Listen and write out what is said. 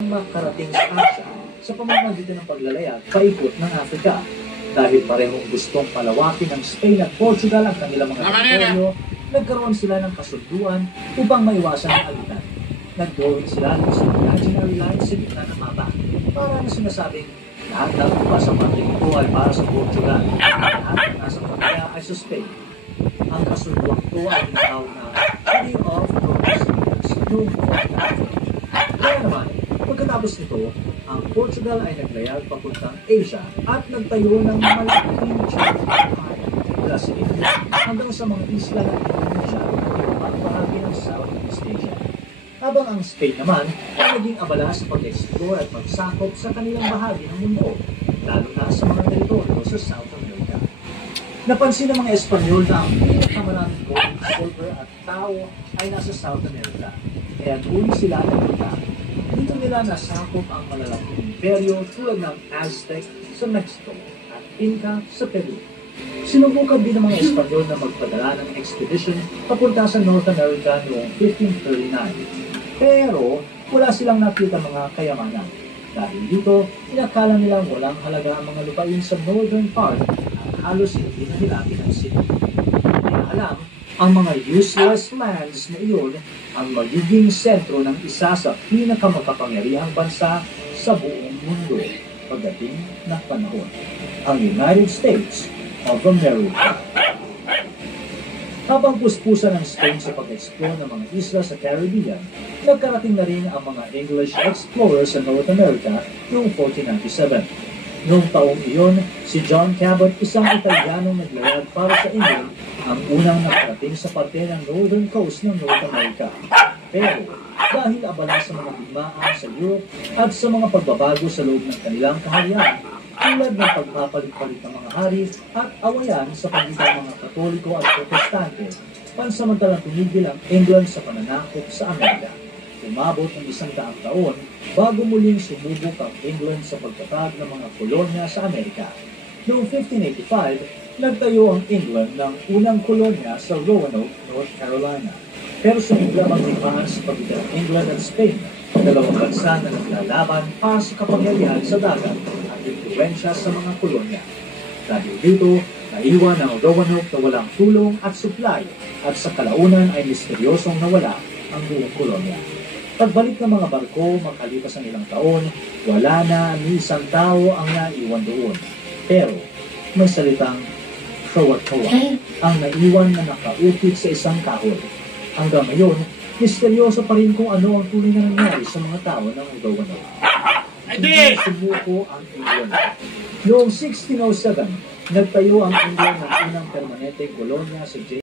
makarating sa Asia sa pamamagitan ng paglalayag paikot ng Africa. Dahil parehong gustong palawakin ng Spain at Portugal ang kanilang mga teritoryo, nagkaroon sila ng kasunduan upang maiwasan ang alitan. Nag-drawing sila ng isang imaginary line sa gitna ng mapa para na sinasabing lahat ng iba sa pating ito ay para sa Portugal at lahat ng nasa Korea ay sa Spain. Ang kasunduang ito ay tinatawag na Treaty of Tordesillas noong 1490. Kaya naman, pagkatapos nito, ang Portugal ay naglayag papuntang Asia at nagtayo ng malaking chunk mula sa India hanggang sa mga isla ng Indonesia at bahagi ng Southeast Asia. Habang ang Spain naman ay naging abala sa pag-explore at magsakop sa kanilang bahagi ng mundo, lalo na sa mga teritoryo sa South America. Napansin ng mga Espanyol na ang pinakamaraming gold, silver at tao ay nasa South America, kaya doon sila nagpunta. Dito nila nasakop ang malalaking imperyo tulad ng Aztec sa Mexico at Inca sa Peru. Sinubukan din ng mga Espanyol na magpadala ng expedition papunta sa North America noong 1539. Pero wala silang nakita mga kayamanan. Dahil dito, inakala nilang walang halaga ang mga lupain sa northern part at halos hindi na nila pinansin. Kaya alam, ang mga useless lands na iyon ang magiging sentro ng isa sa pinakamakapangyarihang bansa sa buong mundo pagdating ng panahon, ang United States of America. Habang puspusan ng Spain sa pag-explore ng mga isla sa Caribbean, nagkarating na rin ang mga English explorers sa North America noong 1497. Noong taong iyon, si John Cabot, isang Italianong naglayag para sa England, ang unang nakarating sa parte ng northern coast ng North America. Pero dahil abala sa mga digmaan sa Europe at sa mga pagbabago sa loob ng kanilang kaharian, tulad ng pagpapalit-palit ng mga hari at awayan sa pagitan ng mga Katoliko at Protestante, pansamantalang tumigil ang England sa pananakop sa Amerika. Umabot ng 100 taon bago muling sumubok ang England sa pagtatag ng mga kolonya sa Amerika. Noong 1585, nagtayo ang England ng unang kolonya sa Roanoke, North Carolina. Pero sumigla ang digmaan sa pagitan ng England at Spain, dalawang bansa na naglalaban para sa kapangyarihan sa dagat at impluwensya sa mga kolonya. Dahil dito, naiwan ang Roanoke na walang tulong at supply at sa kalaunan ay misteryosong nawala ang buong kolonya. Pagbalik ng mga barko makalipas ang ilang taon, wala na ni isang tao ang naiwan doon. Pero may salitang Croatoa ang naiwan na nakaukit sa isang kahon. Hanggang ngayon, misteryoso pa rin kung ano ang tunay na nangyari sa mga tao ng Roanoke. Hindi sumuko ang England. Noong 1607, nagtayo ang England ng unang permanenteng kolonya sa